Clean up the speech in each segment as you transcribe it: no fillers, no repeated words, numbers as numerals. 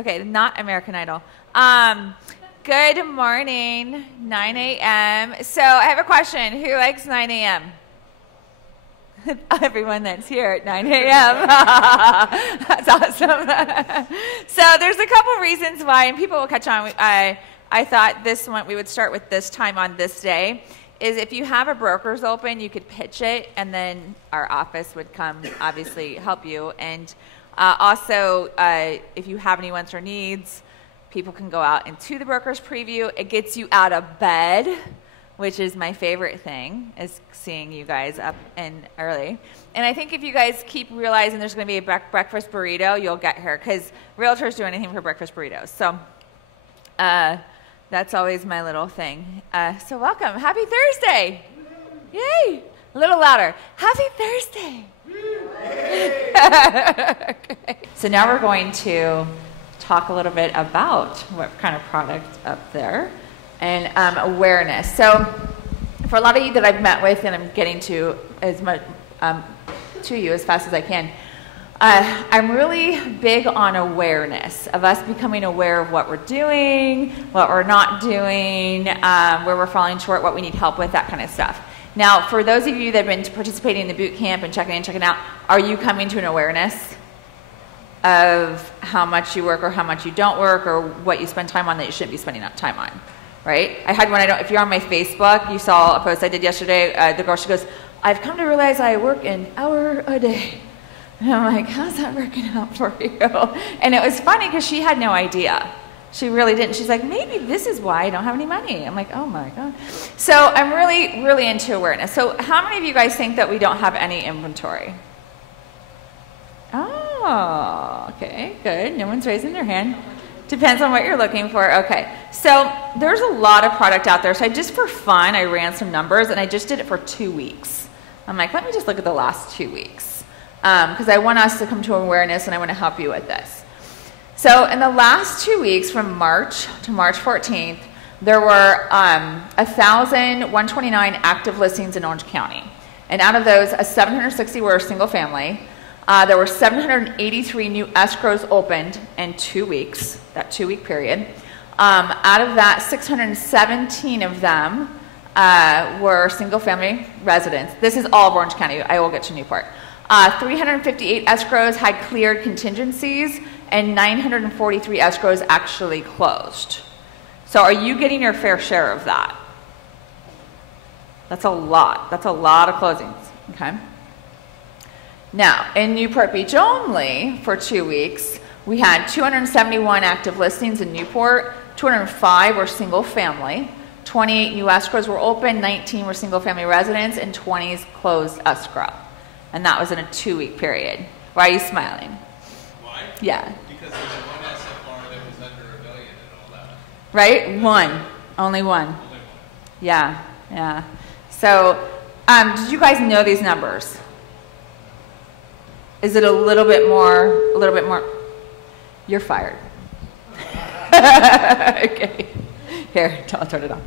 Okay, not American Idol. Good morning, 9 a.m. So I have a question. Who likes 9 a.m.? Everyone that's here at 9 a.m. That's awesome. So there's a couple reasons why, and people will catch on. I thought this one, we would start with this time on this day, is if you have a broker's open, you could pitch it, and then our office would come, obviously, help you. And also, if you have any wants or needs, people can go out into the broker's preview. It gets you out of bed, which is my favorite thing, is seeing you guys up and early. And I think if you guys keep realizing there's going to be a breakfast burrito, you'll get here, because realtors do anything for breakfast burritos. So that's always my little thing. So welcome. Happy Thursday. Yay. A little louder. Happy Thursday. Okay. So now we're going to talk a little bit about what kind of product up there and awareness. So for a lot of you that I've met with, and I'm getting to as much to you as fast as I can, I'm really big on awareness, of us becoming aware of what we're doing, what we're not doing, where we're falling short, what we need help with, that kind of stuff. Now, for those of you that have been participating in the boot camp and checking in, checking out, are you coming to an awareness of how much you work or how much you don't work, or what you spend time on that you shouldn't be spending time on, right? I had one, if you're on my Facebook, you saw a post I did yesterday. The girl, she goes, I've come to realize I work an hour a day. And I'm like, how's that working out for you? And it was funny because she had no idea. She really didn't. She's like, maybe this is why I don't have any money. I'm like, oh my God. So I'm really, really into awareness. So how many of you guys think that we don't have any inventory? Oh, okay, good. No one's raising their hand. Depends on what you're looking for. Okay, so there's a lot of product out there. So just for fun, I ran some numbers, and I just did it for 2 weeks. I'm like, let me just look at the last 2 weeks, because I want us to come to awareness, and I want to help you with this. So in the last 2 weeks, from March to March 14th, there were 1,129 active listings in Orange County. And out of those, 760 were single family. There were 783 new escrows opened in 2 weeks, that 2 week period. Out of that, 617 of them were single family residents. This is all of Orange County. I will get to Newport. 358 escrows had cleared contingencies, and 943 escrows actually closed. So are you getting your fair share of that? That's a lot. That's a lot of closings, okay? Now, in Newport Beach only, for 2 weeks, we had 271 active listings in Newport, 205 were single family, 28 new escrows were open, 19 were single family residents, and 20 closed escrow. And that was in a 2 week period. Why are you smiling? Why? Yeah. Because there's one SFR that was under $1 billion and all that. Right? One. Only one. Only one. Yeah, yeah. So, did you guys know these numbers? Is it a little bit more? You're fired. Okay. Here, I'll turn it on.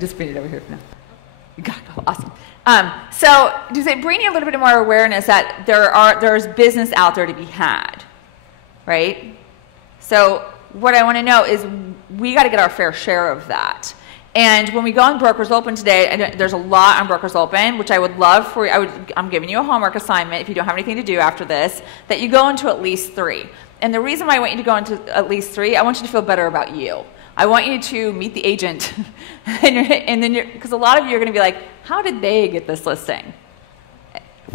Just bring it over here for now. You got it. Awesome. So does it bring you a little bit more awareness that there's business out there to be had, right? So what I want to know is we got to get our fair share of that. And when we go on Brokers Open today, and there's a lot on Brokers Open, which I would love for you. I'm giving you a homework assignment if you don't have anything to do after this, that you go into at least 3. And the reason why I want you to go into at least 3, I want you to feel better about you. I want you to meet the agent, and then because a lot of you are going to be like, how did they get this listing?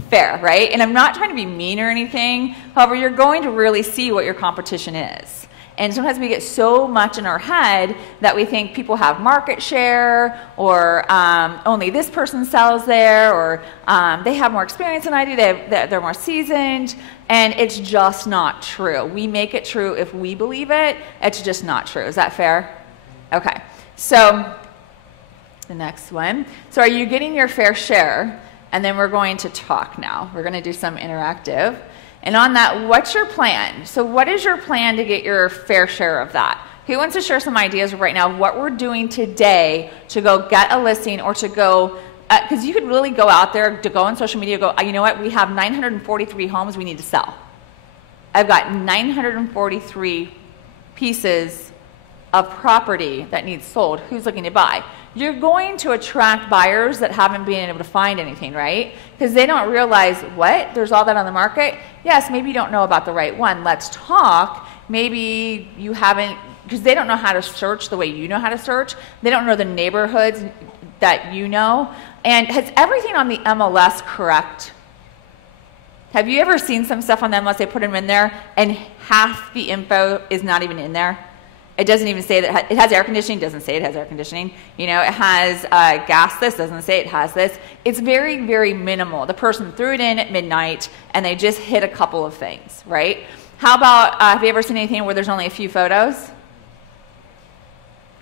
Fair, right? And I'm not trying to be mean or anything. However, you're going to really see what your competition is. And sometimes we get so much in our head that we think people have market share, or only this person sells there, or they have more experience than I do, they're more seasoned, and it's just not true. We make it true if we believe it. It's just not true. Is that fair? Okay. So the next one. So are you getting your fair share? And then we're going to talk now. We're going to do some interactive. And on that, what's your plan? So what is your plan to get your fair share of that? Who wants to share some ideas right now of what we're doing today to go get a listing, or to go, because you could really go out there, to go on social media, go, you know what, we have 943 homes we need to sell. I've got 943 pieces of property that needs sold, who's looking to buy? You're going to attract buyers that haven't been able to find anything, right? Because they don't realize, what? There's all that on the market? Yes, maybe you don't know about the right one. Let's talk. Maybe you haven't, because they don't know how to search the way you know how to search. They don't know the neighborhoods that you know. And has everything on the MLS correct? Have you ever seen some stuff on the MLS, they put them in there, and half the info is not even in there? It doesn't even say that it has air conditioning, doesn't say it has air conditioning. You know, it has gas this, doesn't say it has this. It's very, very minimal. The person threw it in at midnight and they just hit a couple of things, right? How about, have you ever seen anything where there's only a few photos?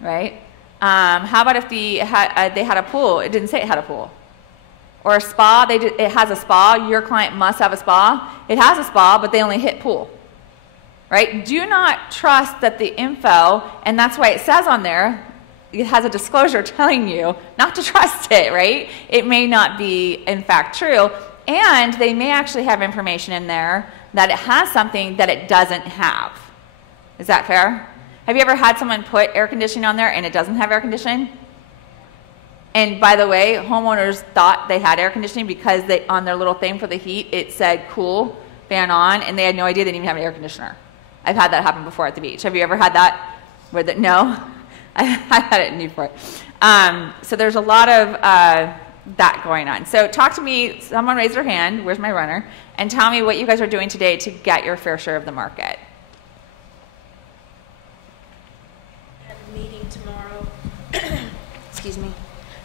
Right? How about if they had a pool, it didn't say it had a pool? Or a spa, it has a spa, your client must have a spa. It has a spa, but they only hit pool. Right? Do not trust that the info, and that's why it says on there, it has a disclosure telling you not to trust it, right? It may not be, in fact, true, and they may actually have information in there that it has something that it doesn't have. Is that fair? Have you ever had someone put air conditioning on there and it doesn't have air conditioning? And by the way, homeowners thought they had air conditioning because on their little thing for the heat, it said cool, fan on, and they had no idea they didn't even have an air conditioner. I've had that happen before at the beach. Have you ever had that? No? I've had it in Newport. So there's a lot of that going on. So talk to me, someone raise their hand, where's my runner, and tell me what you guys are doing today to get your fair share of the market. I have a meeting tomorrow. Excuse me.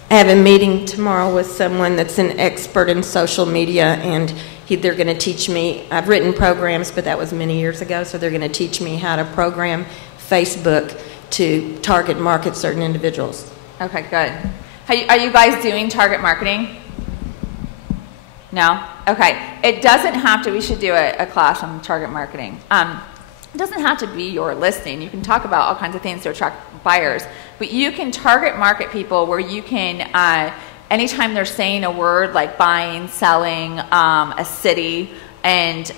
I have a meeting tomorrow with someone that's an expert in social media, and they're going to teach me. I've written programs, but that was many years ago, so they're going to teach me how to program Facebook to target market certain individuals. Okay, good. Are you guys doing target marketing? No? Okay. It doesn't have to. We should do a class on target marketing. It doesn't have to be your listing. You can talk about all kinds of things to attract buyers, but you can target market people where you can, anytime they're saying a word like buying, selling, a city, and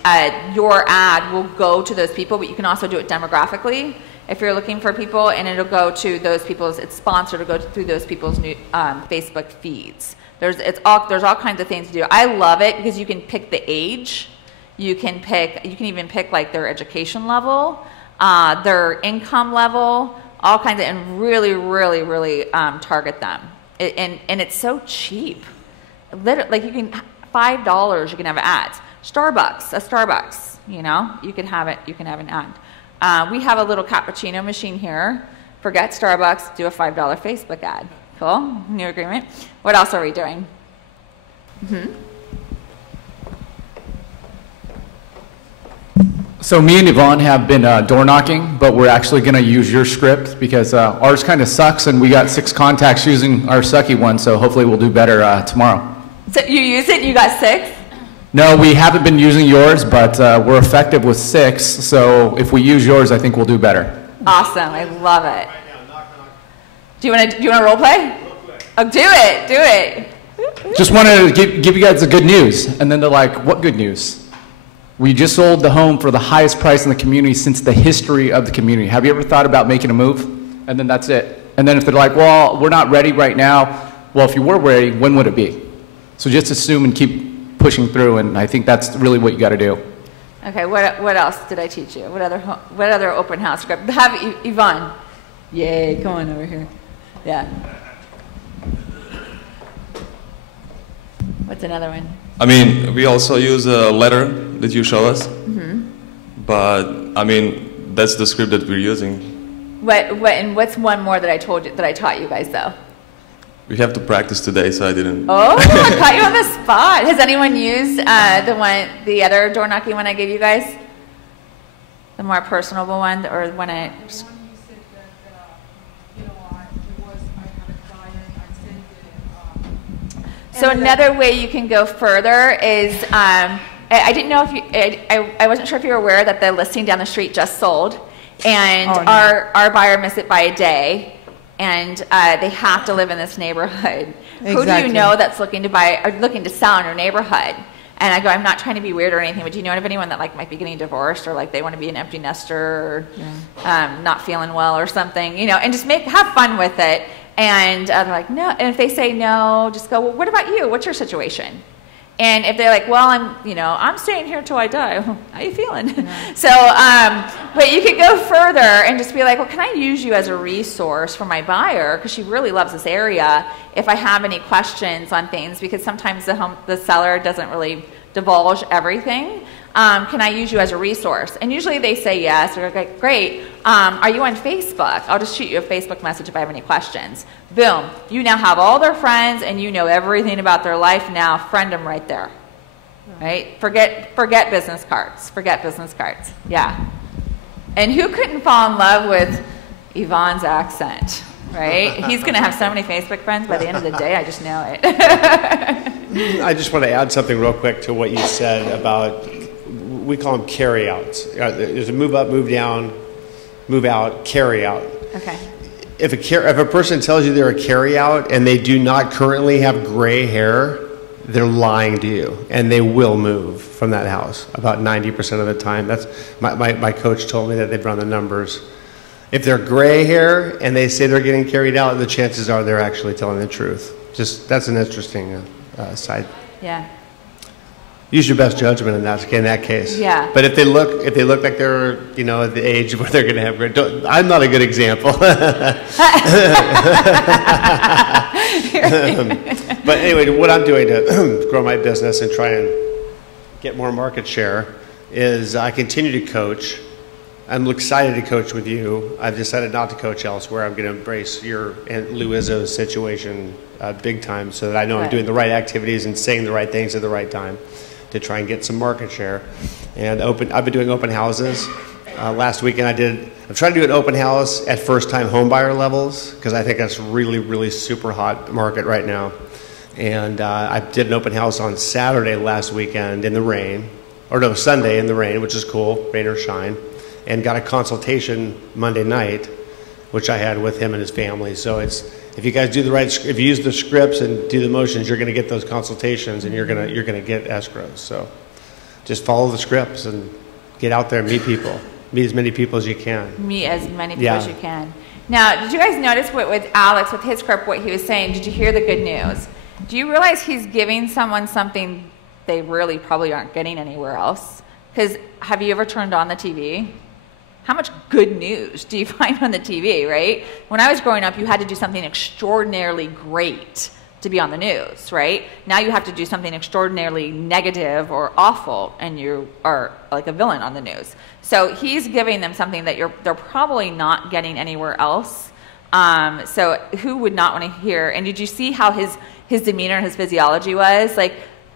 your ad will go to those people, but you can also do it demographically. If you're looking for people, and it'll go to those people's, it's sponsored to go through those people's new Facebook feeds. There's all kinds of things to do. I love it because you can pick the age. You can even pick like their education level, their income level, all kinds of, and really, really, really target them. And it's so cheap. Literally, like you can, $5 you can have ads. Starbucks, you know, you can have it, you can have an ad. We have a little cappuccino machine here. Forget Starbucks, do a $5 Facebook ad. Cool, new agreement. What else are we doing? So me and Yvonne have been door knocking, but we're actually going to use your script because ours kind of sucks, and we got 6 contacts using our sucky one, so hopefully we'll do better tomorrow. So you use it, you got 6? No, we haven't been using yours, but we're effective with 6, so if we use yours, I think we'll do better. Awesome, I love it. Do you want to role play? Oh, do it. Just wanted to give you guys the good news, and then they're like, what good news? We just sold the home for the highest price in the community since the history of the community. Have you ever thought about making a move? And then that's it. And then if they're like, well, we're not ready right now, well, if you were ready, when would it be? So just assume and keep pushing through, and I think that's really what you got to do. Okay, what else did I teach you? What other open house script? Have Yvonne. Yay, come on over here. Yeah. What's another one? I mean, we also use a letter that you show us, but I mean, that's the script that we're using. And what's one more that I taught you guys though? We have to practice today, so I didn't. Oh, I caught you on the spot. Has anyone used the other door knocking one I gave you guys? The more personable one, or when I. So another way you can go further is, I didn't know if you, I wasn't sure if you were aware that the listing down the street just sold, and our buyer missed it by a day, and they have to live in this neighborhood. Exactly. Who do you know that's looking to buy or looking to sell in your neighborhood? And I go, I'm not trying to be weird or anything, but do you know of anyone that like might be getting divorced or like they want to be an empty nester or not feeling well or something, you know, and just have fun with it. And they're like, no. And if they say no, just go, well, what about you? What's your situation? And if they're like, well, I'm staying here till I die. How you feeling? Yeah. So, but you could go further and just be like, well, can I use you as a resource for my buyer? Because she really loves this area. If I have any questions on things, because sometimes the seller doesn't really divulge everything. Can I use you as a resource? And usually they say yes. They're like, great. Are you on Facebook? I'll just shoot you a Facebook message if I have any questions. Boom. You now have all their friends and you know everything about their life now. Friend them right there. Right? Forget business cards. Forget business cards. Yeah. And who couldn't fall in love with Yvonne's accent? Right? He's going to have so many Facebook friends by the end of the day. I just know it. I just want to add something real quick to what you said about, we call them carry-outs. There's a move up, move down, move out, carry out. Okay. If a person tells you they're a carry out and they do not currently have gray hair, they're lying to you, and they will move from that house about 90% of the time. That's my coach told me that they've run the numbers. If they're gray hair and they say they're getting carried out, the chances are they're actually telling the truth. Just that's an interesting side. Yeah. Use your best judgment in that case. Yeah. But if they look like they're at the age where they're going to have gray, I'm not a good example. But anyway, what I'm doing to grow my business and try and get more market share is I continue to coach. I'm excited to coach with you. I've decided not to coach elsewhere. I'm going to embrace your and Lou Izzo's situation big time so that I know I'm doing the right activities and saying the right things at the right time to try and get some market share. And I've been doing open houses. Last weekend I'm trying to do an open house at first-time homebuyer levels because I think that's really, really super hot market right now. And I did an open house on Saturday last weekend in the rain, Sunday in the rain, which is cool, rain or shine, and got a consultation Monday night, which I had with him and his family. So if you guys do if you use the scripts and do the motions, you're going to get those consultations and you're going to get escrows. So just follow the scripts and get out there and meet people. Meet as many people as you can. Meet as many people as you can. Now, did you guys notice with Alex, with his script, what he was saying? Did you hear the good news? Do you realize he's giving someone something they really probably aren't getting anywhere else? Because have you ever turned on the TV? How much good news do you find on the TV, right? When I was growing up, you had to do something extraordinarily great to be on the news, right? Now you have to do something extraordinarily negative or awful, and you are like a villain on the news. So he's giving them something that they're probably not getting anywhere else. So who would not want to hear? And did you see how his demeanor and his physiology was? Like,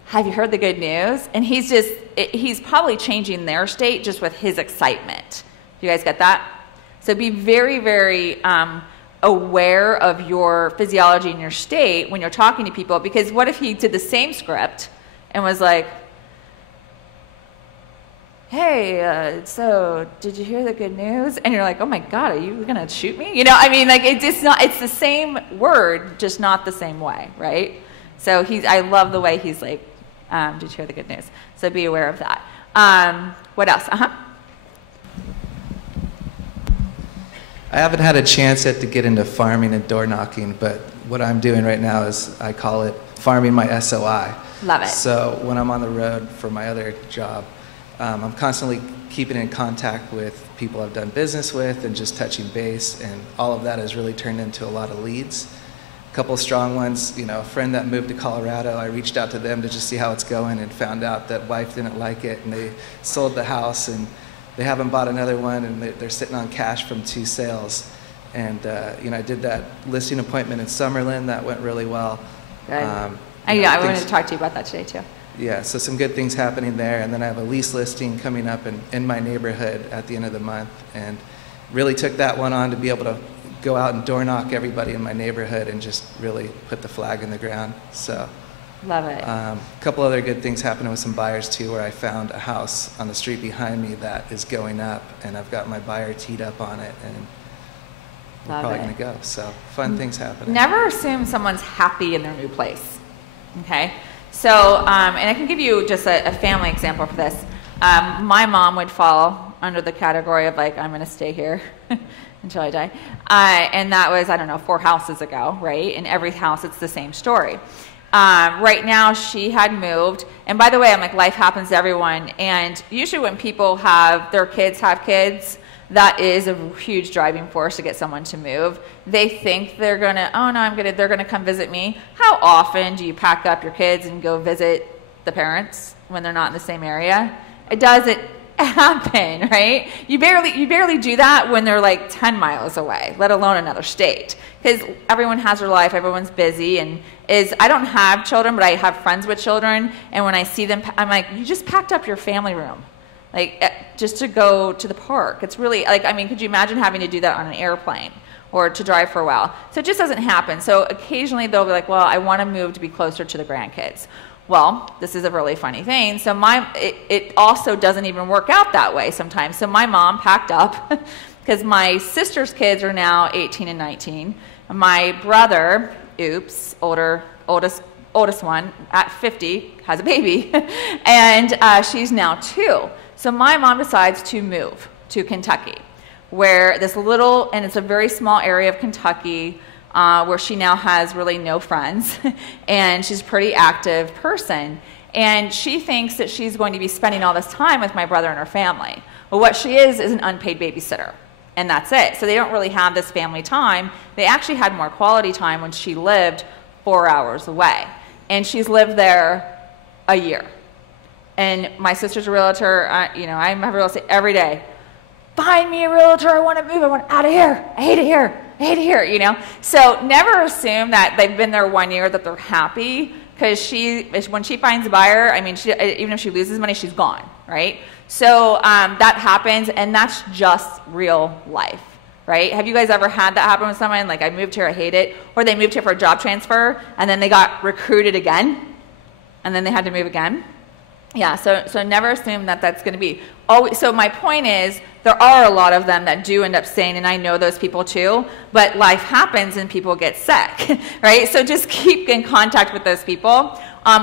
have you heard the good news? And he's probably changing their state just with his excitement. Do you guys get that? So be very, very aware of your physiology and your state when you're talking to people, because what if he did the same script and was like, hey, so did you hear the good news? And you're like, oh my God, are you gonna shoot me? It's the same word, just not the same way, right? So I love the way he's like, did you hear the good news? So be aware of that. What else? I haven't had a chance yet to get into farming and door knocking, but what I'm doing right now is I call it farming my SOI. Love it. So when I'm on the road for my other job, I'm constantly keeping in contact with people I've done business with and just touching base, and all of that has really turned into a lot of leads. A couple of strong ones, a friend that moved to Colorado, I reached out to them to just see how it's going and found out that wife didn't like it, and they sold the house, and they haven't bought another one, and they're sitting on cash from 2 sales. And I did that listing appointment in Summerlin. That went really well. Good. I wanted to talk to you about that today too. Yeah, so some good things happening there. And then I have a lease listing coming up in my neighborhood at the end of the month, and really took that one on to be able to go out and door knock everybody in my neighborhood and just really put the flag in the ground. So. Love it. A couple other good things happening with some buyers too, where I found a house on the street behind me that is going up, and I've got my buyer teed up on it, and we're probably going to go. So fun things happening. Never assume someone's happy in their new place. Okay? So, and I can give you just a family example for this. My mom would fall under the category of like, I'm going to stay here until I die. And that was, I don't know, 4 houses ago, right? In every house, it's the same story. Right now, she had moved. And by the way, I'm like, life happens to everyone. And usually when people have kids, that is a huge driving force to get someone to move. They think they're going to, oh no, they're going to come visit me. How often do you pack up your kids and go visit the parents when they're not in the same area? It doesn't happen, right? You barely do that when they're like 10 miles away, let alone another state. Because everyone has their life, everyone's busy, and I don't have children, but I have friends with children, and when I see them, I'm like, you just packed up your family room, like just to go to the park. It's really, like, I mean, could you imagine having to do that on an airplane or to drive for a while? So it just doesn't happen. So occasionally they'll be like, well, I want to move to be closer to the grandkids. Well, this is a really funny thing. So it also doesn't even work out that way sometimes. So my mom packed up because my sister's kids are now 18 and 19. My brother, oldest one, at 50, has a baby, and she's now 2. So my mom decides to move to Kentucky, where and it's a very small area of Kentucky, where she now has really no friends, and she's a pretty active person. And she thinks that she's going to be spending all this time with my brother and her family. Well, what she is an unpaid babysitter, and that's it. So they don't really have this family time. They actually had more quality time when she lived 4 hours away. And she's lived there a year. And my sister's a realtor. I'm a realtor every day. Find me a realtor. I want to move. I want out of here. I hate it here. I hate it here, So never assume that they've been there 1 year that they're happy, because when she finds a buyer, I mean, even if she loses money, she's gone, right? So that happens, and that's just real life, right? Have you guys ever had that happen with someone? Like, I moved here, I hate it. Or they moved here for a job transfer, and then they got recruited again, and then they had to move again. Yeah, so never assume that that's going to be. So my point is, there are a lot of them that do end up staying, and I know those people too, but life happens and people get sick, right? So just keep in contact with those people,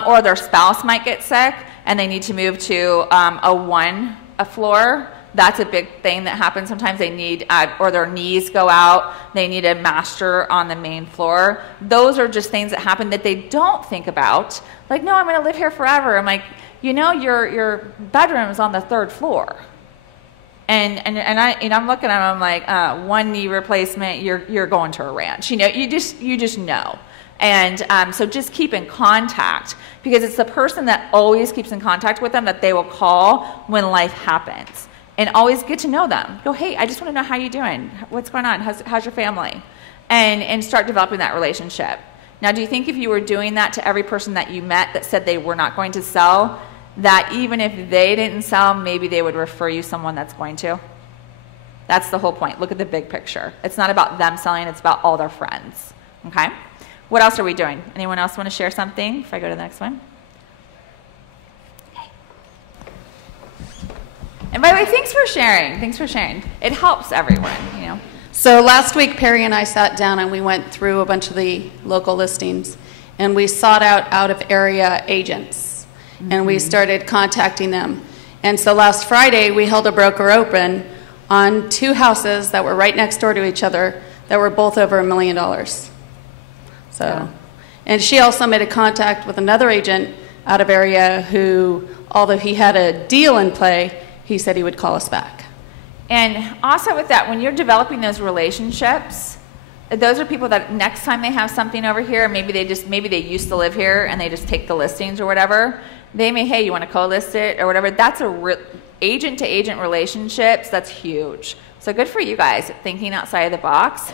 or their spouse might get sick, and they need to move to a floor. That's a big thing that happens. Sometimes they need, or their knees go out, they need a master on the main floor. Those are just things that happen that they don't think about. Like, no, I'm going to live here forever. I'm like, your bedroom's on the 3rd floor. And I'm looking at them, I'm like, 1 knee replacement, you're going to a ranch. You just know. And so just keep in contact, because it's the person that always keeps in contact with them that they will call when life happens. And always get to know them. Go, hey, I just want to know how you're doing. What's going on? How's your family? And start developing that relationship. Now, do you think if you were doing that to every person that you met that said they were not going to sell, that even if they didn't sell, maybe they would refer you someone that's going to? That's the whole point. Look at the big picture. It's not about them selling. It's about all their friends. Okay? What else are we doing? Anyone else want to share something if I go to the next one? And by the way, thanks for sharing. Thanks for sharing. It helps everyone, So last week, Perry and I sat down and we went through a bunch of the local listings, and we sought out of area agents, and we started contacting them. And so last Friday, we held a broker open on 2 houses that were right next door to each other that were both over $1 million. So, yeah. And she also made a contact with another agent out of area who, although he had a deal in play, he said he would call us back. And also with that, when you're developing those relationships, those are people that next time they have something over here, maybe they used to live here and they just take the listings or whatever, they may, hey, you want to co-list it or whatever. That's agent-to-agent relationships. That's huge. So good for you guys thinking outside of the box.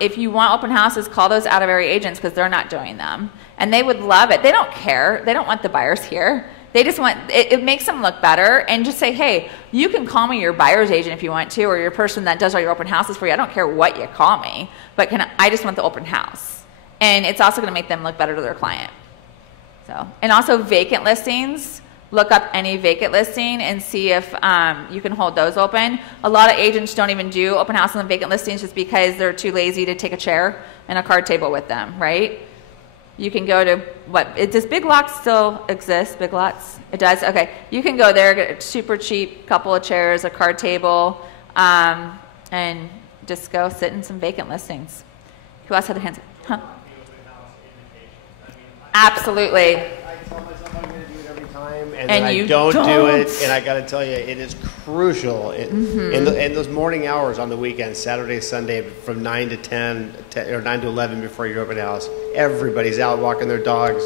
If you want open houses, call those out-of-area agents, because they're not doing them. And they would love it. They don't care. They don't want the buyers here. They just want, it makes them look better, and just say, hey, you can call me your buyer's agent if you want to, or your person that does all your open houses for you. I don't care what you call me, but I just want the open house. And it's also going to make them look better to their client. So, and also vacant listings, look up any vacant listing and see if you can hold those open. A lot of agents don't even do open houses and vacant listings just because they're too lazy to take a chair and a card table with them, right? You can go to does Big Lots still exist? Big Lots? It does? Okay. You can go there, get a super cheap couple of chairs, a card table, and just go sit in some vacant listings. Who else had their hands up? Huh? Absolutely. I tell myself I'm going to do it every time, And and then I you don't do don't. it. And I got to tell you, it is crucial in those morning hours on the weekend, Saturday, Sunday, from 9 to 10 or 9 to 11 before your open house. Everybody's out walking their dogs.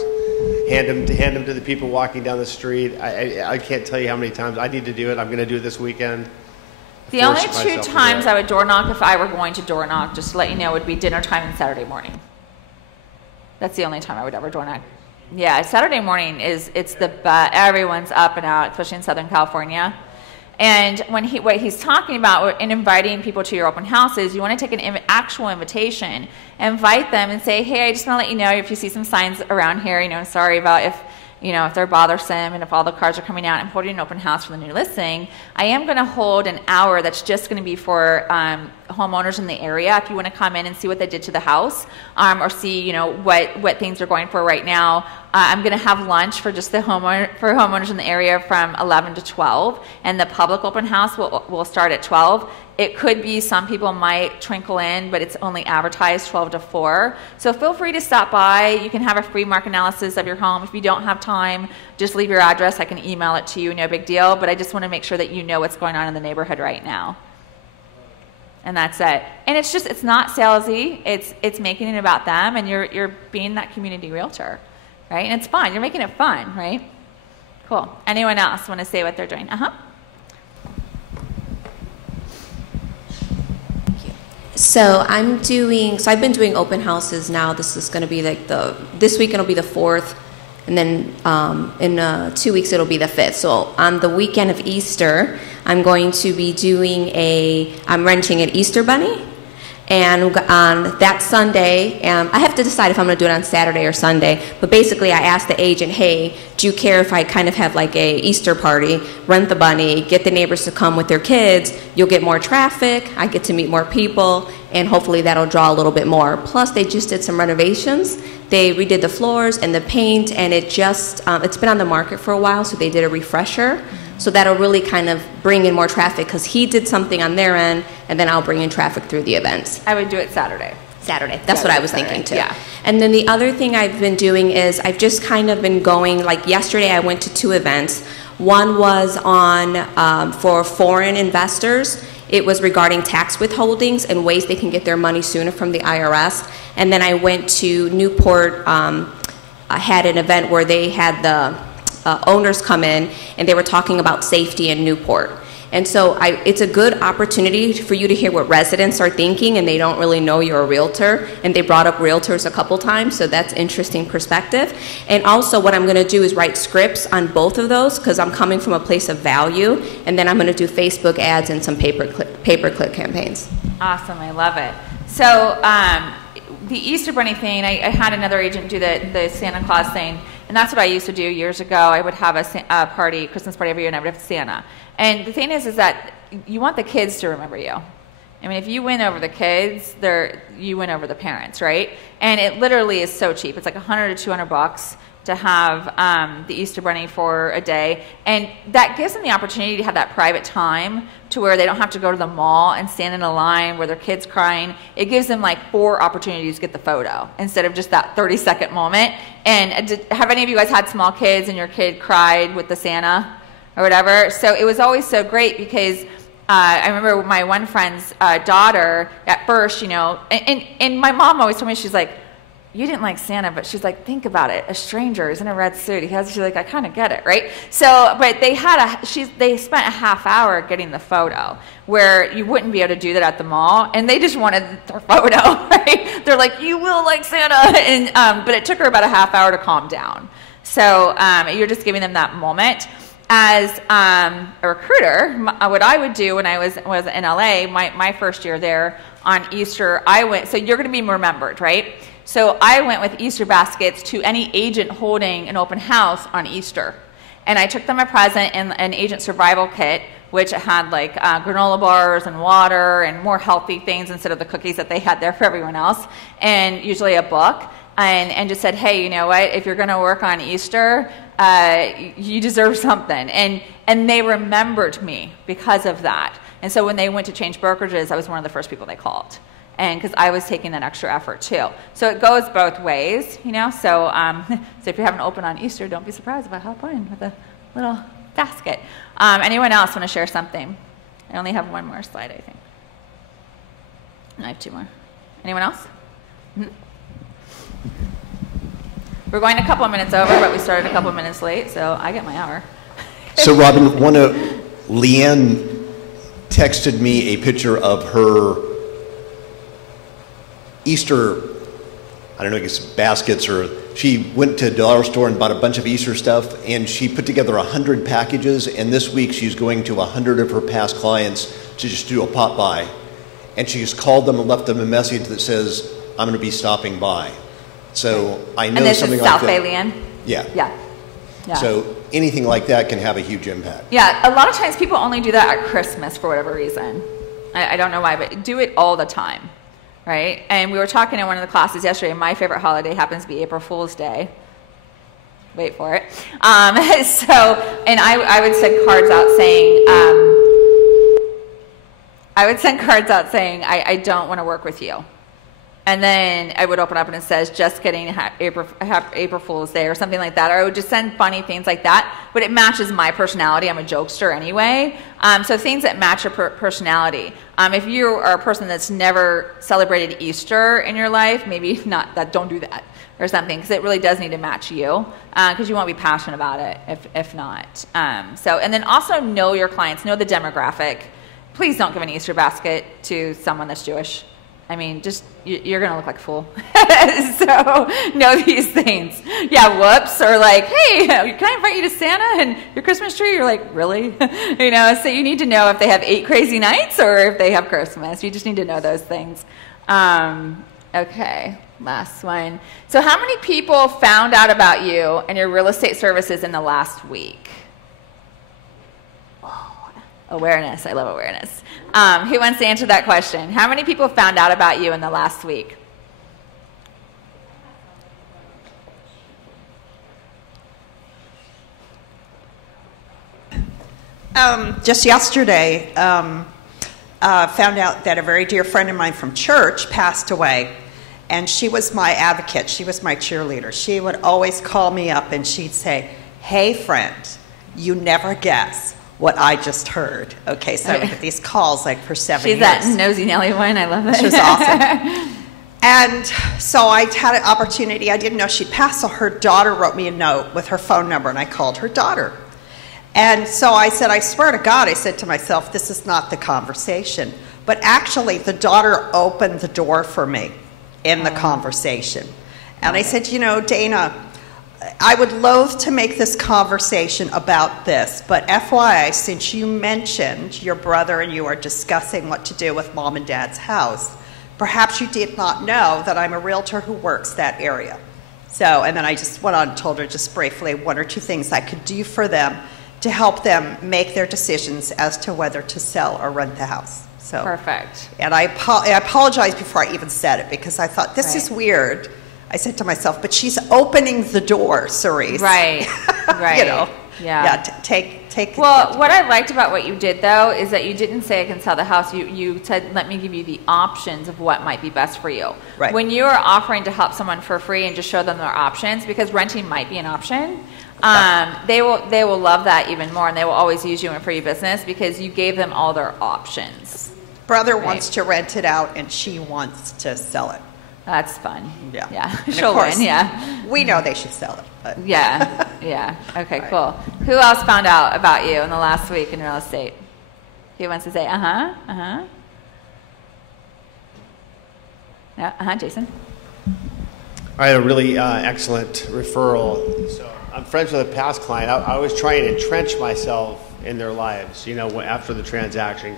Hand them to the people walking down the street. I can't tell you how many times I need to do it. I'm going to do it this weekend. The only two times I would door knock if I were going to door knock, just to let you know, would be dinner time and Saturday morning. That's the only time I would ever door knock. Yeah, Saturday morning it's the best. Everyone's up and out, especially in Southern California. And what he's talking about in inviting people to your open houses, you want to take an actual invitation, invite them and say, hey, I just want to let you know if you see some signs around here, sorry about if they're bothersome and if all the cars are coming out. I'm holding an open house for the new listing. I am going to hold an hour that's just going to be for homeowners in the area. If you want to come in and see what they did to the house, or see, what things are going for right now. I'm going to have lunch for just homeowners in the area from 11 to 12, and the public open house will start at 12. It could be some people might trickle in, but it's only advertised 12 to 4. So feel free to stop by. You can have a free market analysis of your home. If you don't have time, just leave your address. I can email it to you, no big deal. But I just want to make sure that you know what's going on in the neighborhood right now. And that's it. And it's not salesy. It's making it about them, and you're being that community realtor, right? And it's fun. You're making it fun, right? Cool. Anyone else want to say what they're doing? So I've been doing open houses now. This is going to be this weekend will be the 4th, and then in 2 weeks it'll be the 5th. So on the weekend of Easter, I'm going to be I'm renting an Easter bunny. And on that Sunday, I have to decide if I'm going to do it on Saturday or Sunday. But basically, I asked the agent, hey, do you care if I kind of have like a Easter party, rent the bunny, get the neighbors to come with their kids? You'll get more traffic, I get to meet more people, and hopefully that'll draw a little bit more. Plus, they just did some renovations. They redid the floors and the paint, and it's been on the market for a while, so they did a refresher. So that'll really kind of bring in more traffic because he did something on their end, and then I'll bring in traffic through the events. I would do it Saturday. That's what I was thinking too. Yeah. And then the other thing I've been doing is I've just kind of been going, like yesterday I went to 2 events. One was for foreign investors. It was regarding tax withholdings and ways they can get their money sooner from the IRS. And then I went to Newport. I had an event where they had the owners come in, and they were talking about safety in Newport. And so it's a good opportunity for you to hear what residents are thinking, and they don't really know you're a realtor. And they brought up realtors a couple times, so that's interesting perspective. And also what I'm going to do is write scripts on both of those because I'm coming from a place of value, and then I'm going to do Facebook ads and some pay-per-click campaigns. Awesome. I love it. So the Easter Bunny thing, I had another agent do the Santa Claus thing. And that's what I used to do years ago. I would have a Christmas party every year, and I would have Santa. And the thing is that you want the kids to remember you. I mean, if you win over the kids, you win over the parents, right? And it literally is so cheap. It's like $100 to $200 to have the Easter Bunny for a day. And that gives them the opportunity to have that private time to where they don't have to go to the mall and stand in a line where their kid's crying. It gives them like 4 opportunities to get the photo instead of just that 30-second moment. And have any of you guys had small kids and your kid cried with the Santa or whatever? So it was always so great because I remember my one friend's daughter at first, and my mom always told me, she's like, you didn't like Santa, but she's like, think about it. A stranger is in a red suit. She's like, I kind of get it, right? So, but they spent a half hour getting the photo where you wouldn't be able to do that at the mall, and they just wanted their photo, right? They're like, you will like Santa, and but it took her about a half hour to calm down. So you're just giving them that moment. As a recruiter, what I would do when I was in LA, my first year there on Easter, so you're going to be remembered, right? So I went with Easter baskets to any agent holding an open house on Easter. And I took them a present in an agent survival kit, which had like granola bars and water and more healthy things instead of the cookies that they had there for everyone else, and usually a book. and just said, hey, you know what, if you're going to work on Easter, you deserve something. And they remembered me because of that. And so when they went to change brokerages, I was one of the first people they called. And because I was taking that extra effort too. So it goes both ways, you know. So, so if you're having open on Easter, don't be surprised if I hop in with a little basket. Anyone else want to share something? I only have one more slide, I think. I have two more. Anyone else? Mm-hmm. We're going a couple of minutes over, but we started a couple of minutes late, so I get my hour. So, Robin, Leanne texted me a picture of her Easter, I don't know, I guess baskets, or she went to a dollar store and bought a bunch of Easter stuff, and she put together 100 packages, and this week she's going to 100 of her past clients to just do a pop by. And she just called them and left them a message that says, I'm going to be stopping by. So I know something like that. And this is South Bay, Leanne? Yeah. Yeah. So anything like that can have a huge impact. Yeah, a lot of times people only do that at Christmas for whatever reason. I don't know why, but do it all the time, right? And we were talking in one of the classes yesterday, my favorite holiday happens to be April Fool's Day. Wait for it. And I would send cards out saying, I don't want to work with you. And then I would open up and it says, just kidding, April Fool's Day or something like that. Or I would just send funny things like that. But it matches my personality. I'm a jokester anyway. So things that match your personality. If you are a person that's never celebrated Easter in your life, maybe not that, don't do that or something, because it really does need to match you, because you won't be passionate about it if not. And then also know your clients, know the demographic. Please don't give an Easter basket to someone that's Jewish. I mean, just, you're going to look like a fool. So, know these things. Yeah, whoops. Or like, hey, can I invite you to Santa and your Christmas tree? You're like, really? You know, so you need to know if they have 8 crazy nights or if they have Christmas. You just need to know those things. Okay, last one. So how many people found out about you and your real estate services in the last week? Awareness. I love awareness. Who wants to answer that question? How many people found out about you in the last week? Just yesterday, found out that a very dear friend of mine from church passed away, and she was my advocate. She was my cheerleader. She would always call me up and she'd say, hey, friend, you never guess what I just heard. Okay, so I would get these calls like for 7 years. She's that nosy Nelly one. I love it. She was awesome. And so I had an opportunity. I didn't know she'd passed, so her daughter wrote me a note with her phone number, and I called her daughter. And so I said, I swear to God, I said to myself, this is not the conversation. But actually, the daughter opened the door for me in the conversation. And I said, you know, Dana, I would loathe to make this conversation about this, but FYI, since you mentioned your brother and you are discussing what to do with mom and dad's house, perhaps you did not know that I'm a realtor who works that area. So, and then I just went on and told her just briefly 1 or 2 things I could do for them to help them make their decisions as to whether to sell or rent the house. So perfect. And I apologized before I even said it, because I thought, this is weird. I said to myself, but she's opening the door, Cerise. Right, right. You know, yeah. Take. Well, what I liked about what you did, though, is that you didn't say I can sell the house. You said, let me give you the options of what might be best for you. Right. When you are offering to help someone for free and just show them their options, because renting might be an option, they will love that even more, and they will always use you for your business because you gave them all their options. Brother wants to rent it out, and she wants to sell it. That's fun. Yeah. Yeah. And She'll of course, win, yeah. We know they should sell it. But. Yeah. Yeah. Okay, Right. cool. Who else found out about you in the last week in real estate? Who wants to say, Yeah, Jason? I had a really excellent referral. So I'm friends with a past client. I always try and entrench myself in their lives, you know, after the transaction.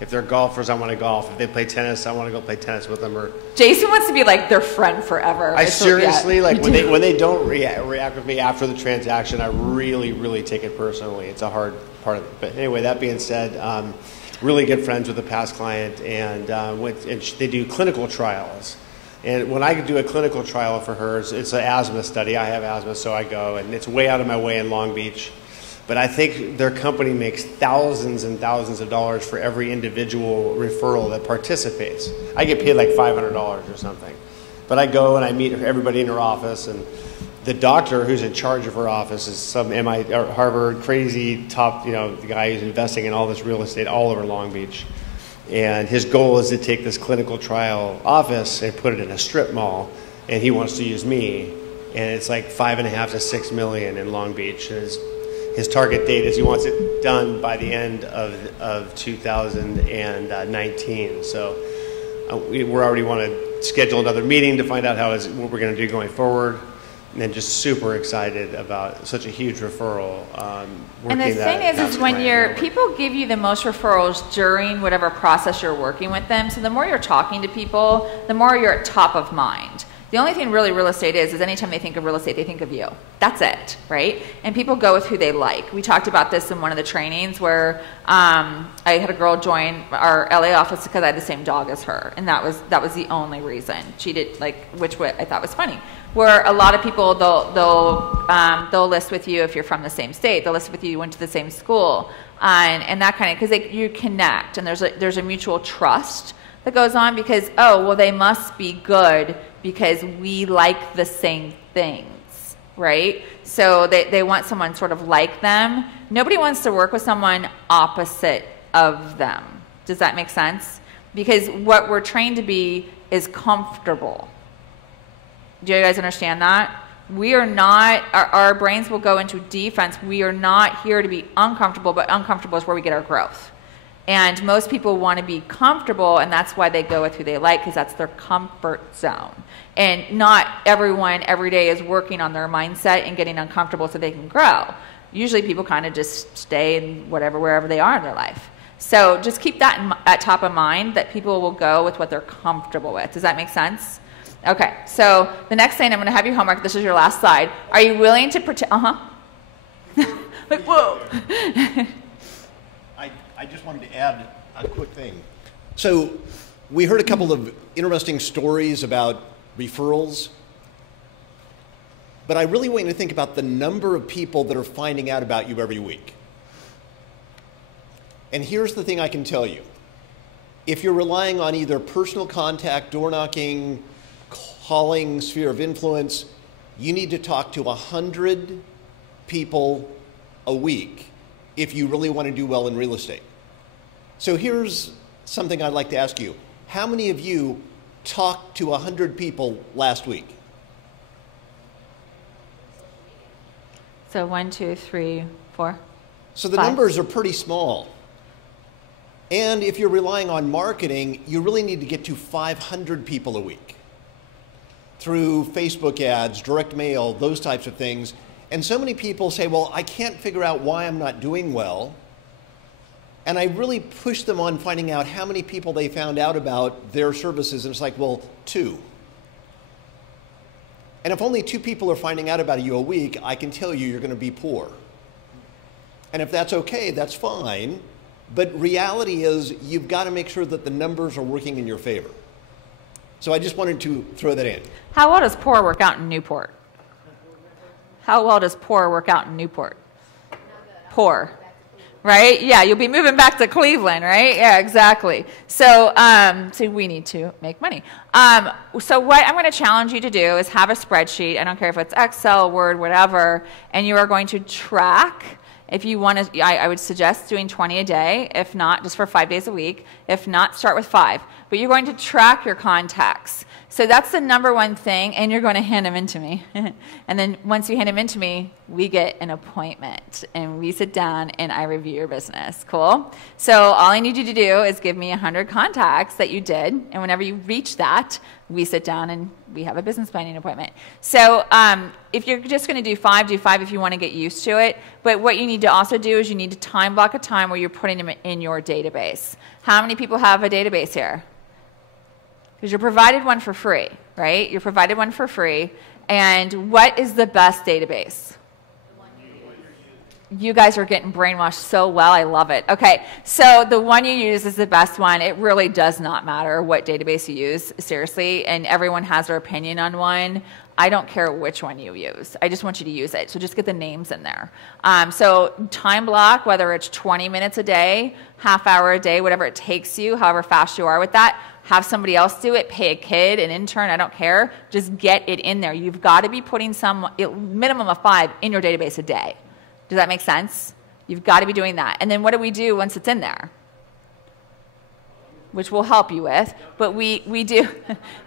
If they're golfers, I want to golf. If they play tennis, I want to go play tennis with them. Or Jason wants to be like their friend forever. I seriously, like when they don't react with me after the transaction, I really, really take it personally. It's a hard part of it. But anyway, that being said, really good friends with a past client, and they do clinical trials. And when I do a clinical trial for her, it's an asthma study. I have asthma, so I go, and it's way out of my way in Long Beach. But I think their company makes thousands and thousands of dollars for every individual referral that participates. I get paid like $500 or something. But I go and I meet everybody in her office, and the doctor who's in charge of her office is some MIT or Harvard crazy top, the guy who's investing in all this real estate all over Long Beach. And his goal is to take this clinical trial office and put it in a strip mall, and he wants to use me. And it's like $5.5 to $6 million in Long Beach. And his target date is he wants it done by the end of 2019. So we already want to schedule another meeting to find out what we're going to do going forward. And just super excited about such a huge referral. And the thing is when people give you the most referrals during whatever process you're working with them. So the more you're talking to people, the more you're at top of mind. The only thing really real estate is anytime they think of real estate, they think of you. That's it, right? And people go with who they like. We talked about this in one of the trainings where I had a girl join our LA office because I had the same dog as her, and that was the only reason. She did which I thought was funny. Where a lot of people they'll list with you if you're from the same state. They'll list with you went to the same school, and that kind of because you connect, and there's a mutual trust that goes on because they must be good because we like the same things, right? So they want someone sort of like them. Nobody wants to work with someone opposite of them. Does that make sense? Because what we're trained to be is comfortable. Do you guys understand that? We are not, our brains will go into defense. We are not here to be uncomfortable, but uncomfortable is where we get our growth. And most people want to be comfortable, and that's why they go with who they like, because that's their comfort zone. And not everyone every day is working on their mindset and getting uncomfortable so they can grow. Usually people kind of just stay in wherever they are in their life. So just keep that at top of mind, that people will go with what they're comfortable with. Does that make sense? Okay, so the next thing, I'm going to have your homework. This is your last slide. Are you willing to pretend? Like, whoa. I just wanted to add a quick thing. So we heard a couple of interesting stories about referrals, but I really want you to think about the number of people that are finding out about you every week. And here's the thing I can tell you. If you're relying on either personal contact, door knocking, calling, sphere of influence, you need to talk to 100 people a week if you really want to do well in real estate. So here's something I'd like to ask you. How many of you talked to 100 people last week? So 1, 2, 3, 4. So the 5. numbers are pretty small. And if you're relying on marketing, you really need to get to 500 people a week through Facebook ads, direct mail, those types of things. And so many people say, well, I can't figure out why I'm not doing well. And I really push them on finding out how many people they found out about their services. And it's like, well, 2. And if only 2 people are finding out about you a week, I can tell you're going to be poor. And if that's okay, that's fine. But reality is you've got to make sure that the numbers are working in your favor. So I just wanted to throw that in. How well does poor work out in Newport? How well does poor work out in Newport? Poor. Right? Yeah, you'll be moving back to Cleveland, right? Yeah, exactly. So, so we need to make money. So what I'm going to challenge you to do is have a spreadsheet. I don't care if it's Excel, Word, whatever, and you are going to track. If you want to, I would suggest doing 20 a day. If not, just for 5 days a week. If not, start with 5. But you're going to track your contacts. So that's the number one thing, and you're going to hand them into me. And then once you hand them into me, we get an appointment, and we sit down, and I review your business. Cool? So all I need you to do is give me 100 contacts that you did, and whenever you reach that, we sit down, and we have a business planning appointment. So if you're just going to do 5 if you want to get used to it. But what you need to also do is you need to time block a time where you're putting them in your database. How many people have a database here? Because you're provided one for free, right? You're provided one for free. And what is the best database? You guys are getting brainwashed so well. I love it. Okay, so the one you use is the best one. It really does not matter what database you use, seriously, and everyone has their opinion on one. I don't care which one you use. I just want you to use it. So just get the names in there. So time block, whether it's 20 minutes a day, half hour a day, whatever it takes you, however fast you are with that. Have somebody else do it, pay a kid, an intern, I don't care. Just get it in there. You've got to be putting some, minimum of 5 in your database a day. Does that make sense? You've got to be doing that. And then what do we do once it's in there? Which we'll help you with, but we do,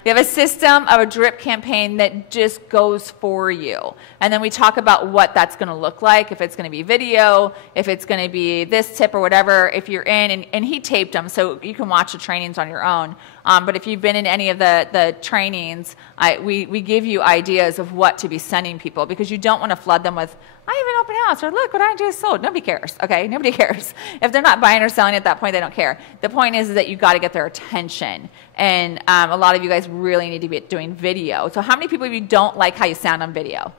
we have a system of a drip campaign that just goes for you. And then we talk about what that's going to look like, if it's going to be video, if it's going to be this tip or whatever, if you're in, and he taped them, so you can watch the trainings on your own. But if you've been in any of the trainings, we give you ideas of what to be sending people, because you don't want to flood them with, I have an open house, or look what I just sold. Nobody cares, okay? Nobody cares. If they're not buying or selling at that point, they don't care. The point is that you've got to get their attention. And a lot of you guys really need to be doing video. So how many people of you don't like how you sound on video?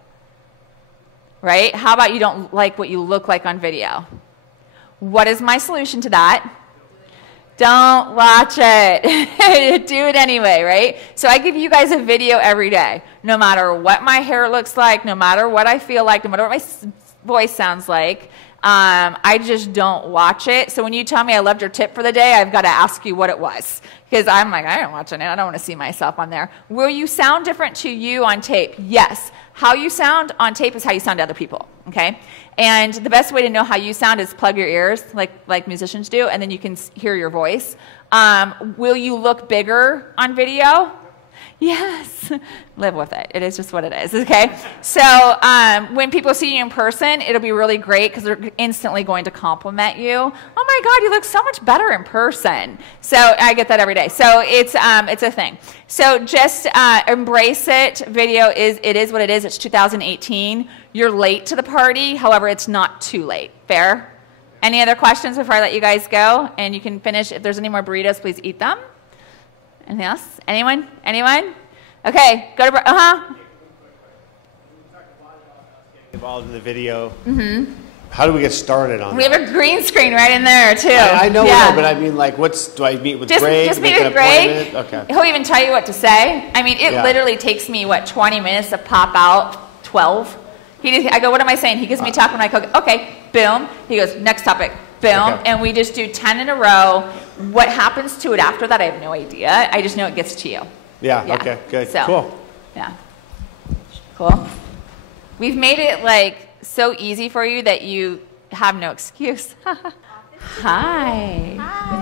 Right? How about you don't like what you look like on video? What is my solution to that? Don't watch it. Do it anyway, right? So I give you guys a video every day, no matter what my hair looks like, no matter what I feel like, no matter what my voice sounds like. I just don't watch it. So when you tell me I loved your tip for the day, I've got to ask you what it was. Because I'm like, I don't watch it. I don't want to see myself on there. Will you sound different to you on tape? Yes. How you sound on tape is how you sound to other people, okay? And the best way to know how you sound is plug your ears, like musicians do, and then you can hear your voice. Will you look bigger on video? Yes. Live with it. It is just what it is, okay? So when people see you in person, it'll be really great because they're instantly going to compliment you. Oh my God, you look so much better in person. So I get that every day. So it's a thing. So just embrace it. Video is what it is. It's 2018. You're late to the party. However, it's not too late. Fair? Any other questions before I let you guys go? And you can finish. If there's any more burritos, please eat them. Anything else? Anyone? Anyone? Okay, go to, Involved in the video. Mm-hmm. How do we get started on We that? have a green screen right in there, too. I know, Yeah. but I mean, like, do I meet with Just Greg? meet make an with Greg. appointment? Okay. He'll even tell you what to say. I mean, it Yeah. literally takes me, 20 minutes to pop out 12. I go, what am I saying? He gives me a topic, and I go, okay, boom. He goes, next topic, boom. Okay. And we just do 10 in a row. What happens to it after that, I have no idea. I just know it gets to you. Yeah, okay, good. So, Cool. Yeah. Cool. We've made it, so easy for you that you have no excuse. Hi.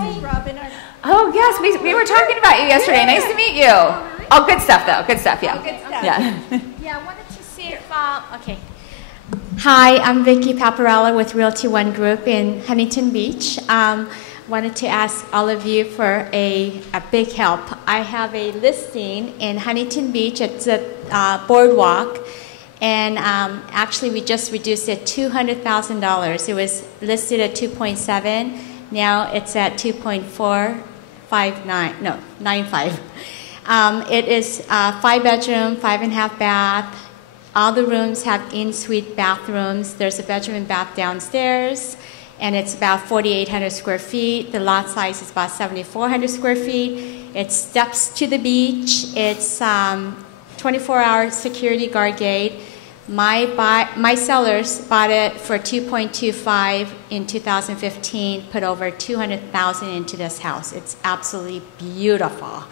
This is Robin. Oh, yes, we were talking about you yesterday. Nice to meet you. Oh, good stuff, though. Good stuff, yeah. Oh, good stuff. Yeah. Yeah, I wanted to see if, okay. Hi, I'm Vicki Paparella with Realty One Group in Huntington Beach. Wanted to ask all of you for a big help. I have a listing in Huntington Beach. It's a boardwalk. And actually, we just reduced it $200,000. It was listed at 2.7. Now it's at 2.495. It is 5-bedroom, 5.5 bath. All the rooms have in-suite bathrooms. There's a bedroom and bath downstairs, and it's about 4,800 square feet. The lot size is about 7,400 square feet. It steps to the beach. It's 24-hour security guard gate. My sellers bought it for $2.25 in 2015, put over $200,000 into this house. It's absolutely beautiful.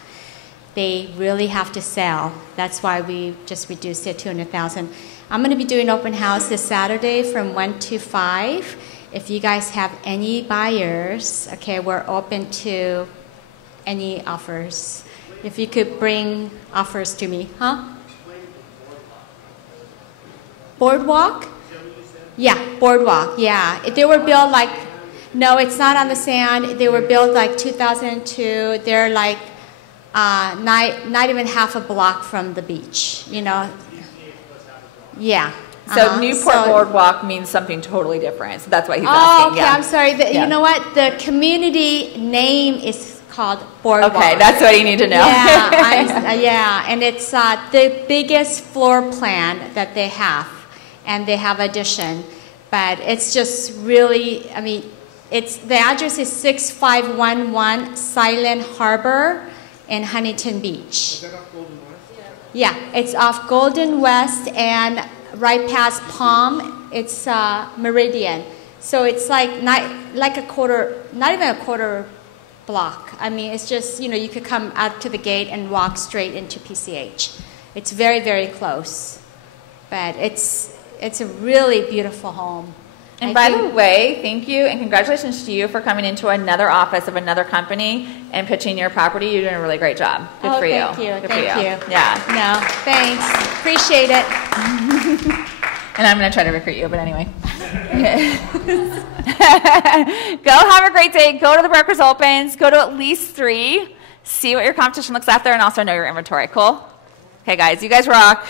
They really have to sell. That's why we just reduced it to $200,000. I'm going to be doing open house this Saturday from 1 to 5. If you guys have any buyers, okay, we're open to any offers. If you could bring offers to me, huh? Boardwalk? Yeah, boardwalk, yeah. If they were built no, it's not on the sand. They were built 2002. They're not even half a block from the beach, Yeah. So Newport Boardwalk means something totally different. So that's why he's asking. Okay, yeah. I'm sorry. You know what? The community name is called Boardwalk. Okay, that's what you need to know. Yeah, yeah, and it's the biggest floor plan that they have, and they have addition. But it's just really, I mean, the address is 6511 Silent Harbor in Huntington Beach. Is that off Golden West? Yeah, it's off Golden West and right past Palm. It's Meridian. So it's like not even a quarter block. I mean, it's just, you could come out to the gate and walk straight into PCH. It's very, very close. But it's a really beautiful home. And by the way, thank you and congratulations to you for coming into another office of another company and pitching your property. You're doing a really great job. Good for you. Thank you. Good Thank for you. you. Yeah. No, thanks. Appreciate it. And I'm going to try to recruit you, but anyway. Go have a great day. Go to the Brokers Opens. Go to at least 3. See what your competition looks out there and also know your inventory. Cool? Okay, guys. You guys rock.